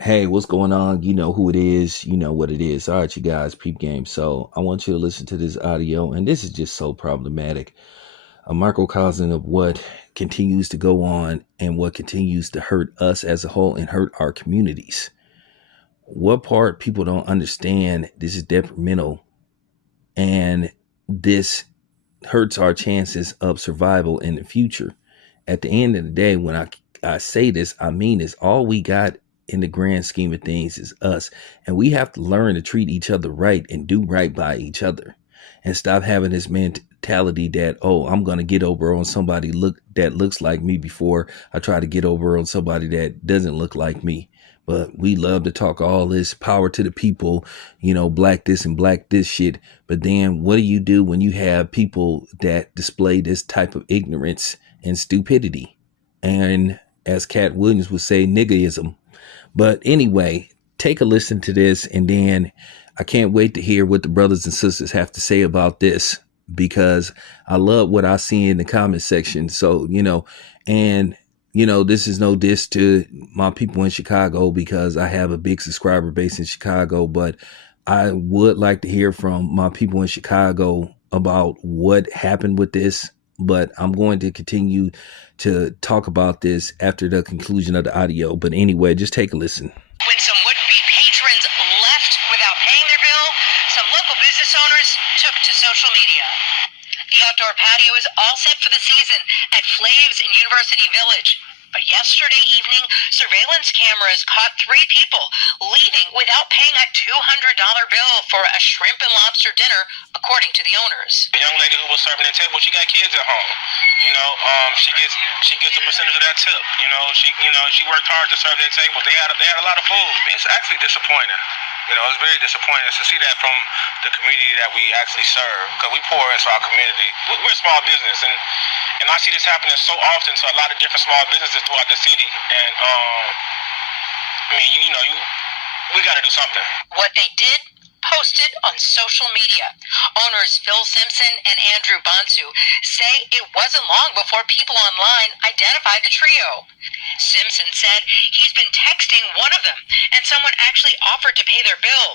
Hey, what's going on? You know who it is. You know what it is. All right, you guys, peep game. So I want you to listen to this audio, and this is just so problematic. A microcosm of what continues to go on and what continues to hurt us as a whole and hurt our communities. What part people don't understand, this is detrimental, and this hurts our chances of survival in the future. At the end of the day, when I say this, I mean this. All we got in the grand scheme of things is us. And we have to learn to treat each other right and do right by each other. And stop having this mentality that, oh, I'm gonna get over on somebody that looks like me before I try to get over on somebody that doesn't look like me. But we love to talk all this power to the people, black this and black this shit. But then what do you do when you have people that display this type of ignorance and stupidity? And as Cat Williams would say, niggerism. But anyway, take a listen to this, and then I can't wait to hear what the brothers and sisters have to say about this, because I love what I see in the comment section. So, and this is no diss to my people in Chicago, because I have a big subscriber base in Chicago, but I would like to hear from my people in Chicago about what happened with this. But I'm going to continue to talk about this after the conclusion of the audio. But anyway, just take a listen. When some would-be patrons left without paying their bill, some local business owners took to social media. The outdoor patio is all set for the season at Flaves in University Village. But yesterday evening, surveillance cameras caught 3 people leaving without paying a $200 bill for a shrimp and lobster dinner, according to the owners. The young lady who was serving the table, she got kids at home. She gets a percentage of that tip. She worked hard to serve that table. They had a lot of food. It's actually disappointing. It's very disappointing to see that from the community that we actually serve, because we pour into our community. We're a small business, and I see this happening so often to a lot of different small businesses throughout the city. And we got to do something. What they did, posted on social media. Owners Phil Simpson and Andrew Bonsu say it wasn't long before people online identified the trio. Simpson said he's been texting one of them, and someone actually offered to pay their bill.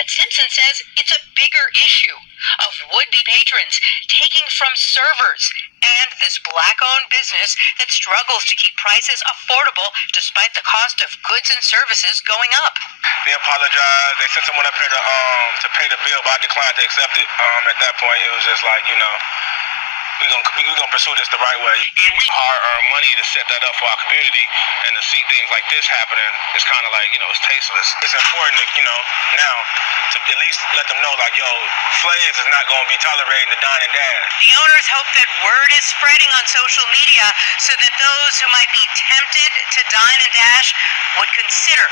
But Simpson says it's a bigger issue of would-be patrons taking from servers and this black-owned business that struggles to keep prices affordable despite the cost of goods and services going up. They apologized. They sent someone up here to pay the bill, but I declined to accept it. At that point, it was just like, we're gonna pursue this the right way. We hard-earned money to set that up for our community, and to see things like this happening, it's kind of like, it's tasteless. It's important to, now to at least let them know, like, Flaves is not gonna be tolerating the dine and dash. The owners hope that word is spreading on social media so that those who might be tempted to dine and dash would consider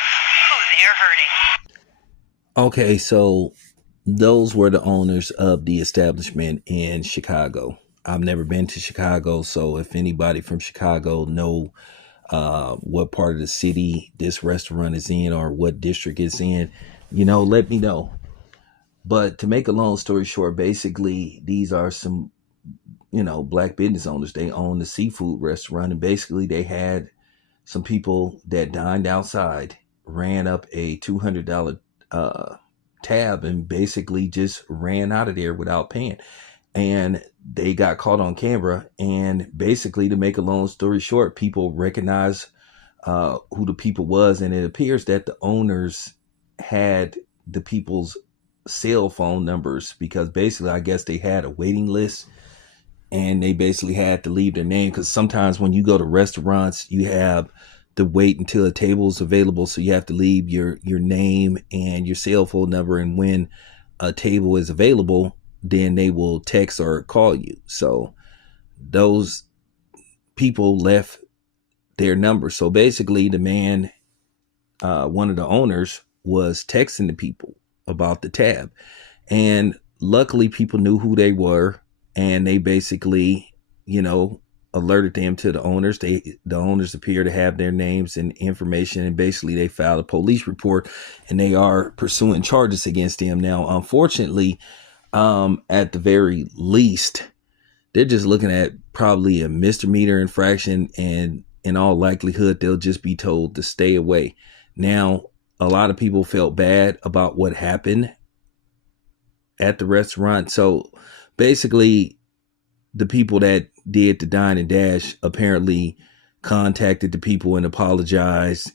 who they're hurting. Okay, so those were the owners of the establishment in Chicago. I've never been to Chicago, so if anybody from Chicago know what part of the city this restaurant is in or what district it's in, let me know. But to make a long story short, basically these are some, black business owners. They own the seafood restaurant, and basically they had some people that dined outside, ran up a $200 tab, and basically just ran out of there without paying. And they got caught on camera, and basically, to make a long story short, people recognize who the people was, and it appears that the owners had the people's cell phone numbers, because basically I guess they had a waiting list, and they basically had to leave their name, because sometimes when you go to restaurants, you have to wait until a table is available, so you have to leave your name and your cell phone number, and when a table is available, then they will text or call you. So those people left their number. So basically the man, one of the owners, was texting the people about the tab, and luckily people knew who they were, and they basically, alerted them to the owners. The owners appear to have their names and information, and basically they filed a police report, and they are pursuing charges against them. Now, unfortunately, at the very least, they're just looking at probably a misdemeanor infraction, and in all likelihood, they'll just be told to stay away. Now, a lot of people felt bad about what happened at the restaurant. So basically, the people that did the dine and dash apparently contacted the people and apologized,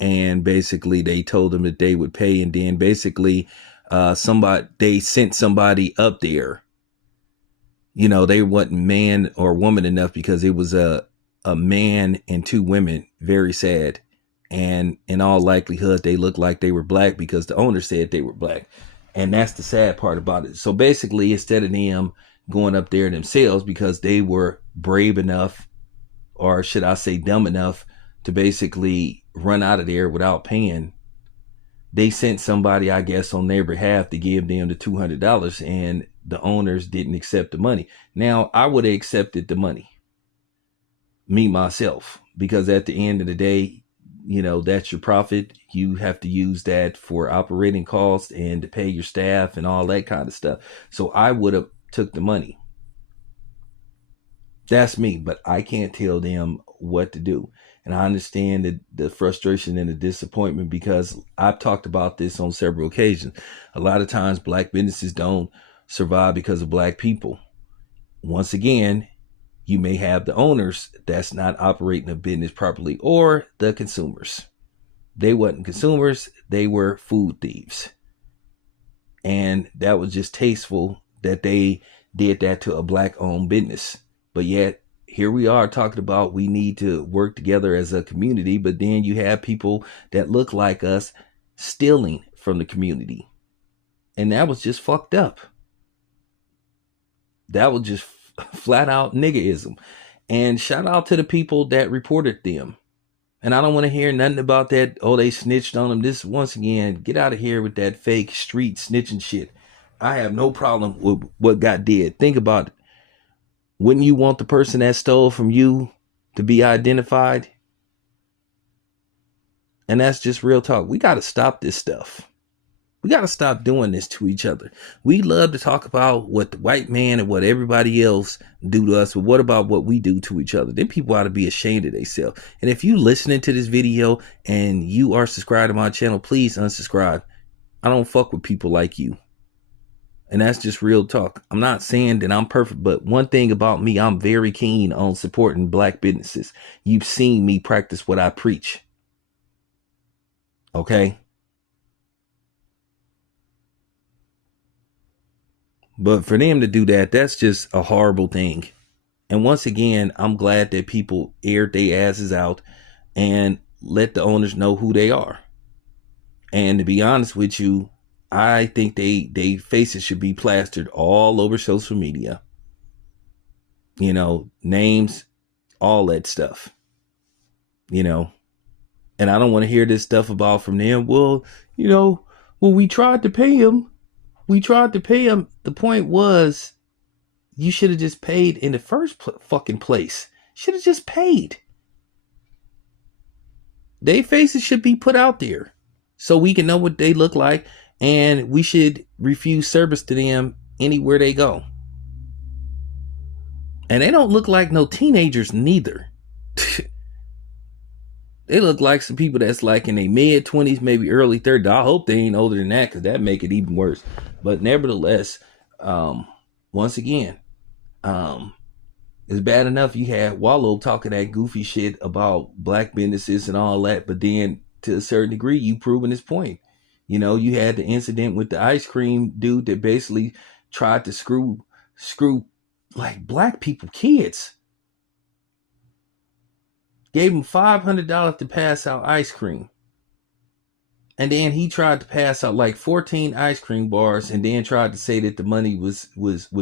and basically they told them that they would pay, and then basically they sent somebody up there. You know, they wasn't man or woman enough, because it was a man and two women. Very sad. And in all likelihood, they looked like they were black, because the owner said they were black. And that's the sad part about it. So basically, instead of them going up there themselves, because they were brave enough, or should I say dumb enough, to basically run out of there without paying, they sent somebody, I guess, on their behalf to give them the $200, and the owners didn't accept the money. Now, I would have accepted the money, me myself, because at the end of the day, you know, that's your profit. You have to use that for operating costs and to pay your staff and all that kind of stuff. So I would have took the money. That's me, but I can't tell them what to do. And I understand the frustration and the disappointment, because I've talked about this on several occasions. A lot of times black businesses don't survive because of black people. Once again, you may have the owners that's not operating a business properly, or the consumers. They wasn't consumers, they were food thieves. And that was just tasteful that they did that to a black owned business. But yet, here we are talking about we need to work together as a community, but then you have people that look like us stealing from the community. And that was just fucked up. That was just flat out niggerism. And shout out to the people that reported them. And I don't want to hear nothing about that, oh, they snitched on them. This, once again, get out of here with that fake street snitching shit. I have no problem with what got did. Think about it. Wouldn't you want the person that stole from you to be identified? And that's just real talk. We got to stop this stuff. We got to stop doing this to each other. We love to talk about what the white man and what everybody else do to us, but what about what we do to each other? Then people ought to be ashamed of themselves. And if you listening to this video and you are subscribed to my channel, please unsubscribe. I don't fuck with people like you. And that's just real talk. I'm not saying that I'm perfect, but one thing about me, I'm very keen on supporting black businesses. You've seen me practice what I preach. Okay? But for them to do that, that's just a horrible thing. And once again, I'm glad that people aired their asses out and let the owners know who they are. And to be honest with you, I think they faces should be plastered all over social media. You know, names, all that stuff. You know, and I don't want to hear this stuff about from them. Well, you know, we tried to pay him. We tried to pay him. The point was, you should have just paid in the first fucking place. Should have just paid. Their faces should be put out there so we can know what they look like, and we should refuse service to them anywhere they go. And they don't look like no teenagers neither. They look like some people that's like in their mid-20s, maybe early 30s. I hope they ain't older than that, because that make it even worse. But nevertheless, once again, it's bad enough you had Wallow talking that goofy shit about black businesses and all that, but then to a certain degree, you proving his point. You know, you had the incident with the ice cream dude that basically tried to screw like black people, kids. Gave him $500 to pass out ice cream. And then he tried to pass out like 14 ice cream bars, and then tried to say that the money was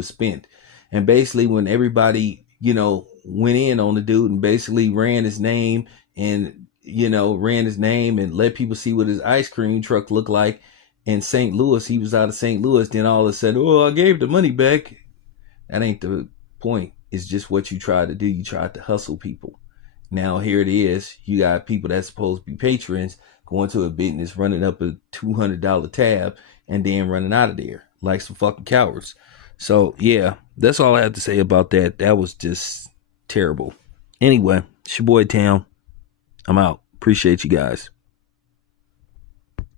spent. And basically when everybody, you know, went in on the dude and basically ran his name and let people see what his ice cream truck looked like in St. Louis. He was out of St. Louis. Then all of a sudden, oh, I gave the money back. That ain't the point. It's just what you tried to do. You tried to hustle people. Now here it is. You got people that's supposed to be patrons going to a business, running up a $200 tab, and then running out of there like some fucking cowards. So yeah, that's all I have to say about that. That was just terrible. Anyway, it's your boy Tam. I'm out. Appreciate you guys.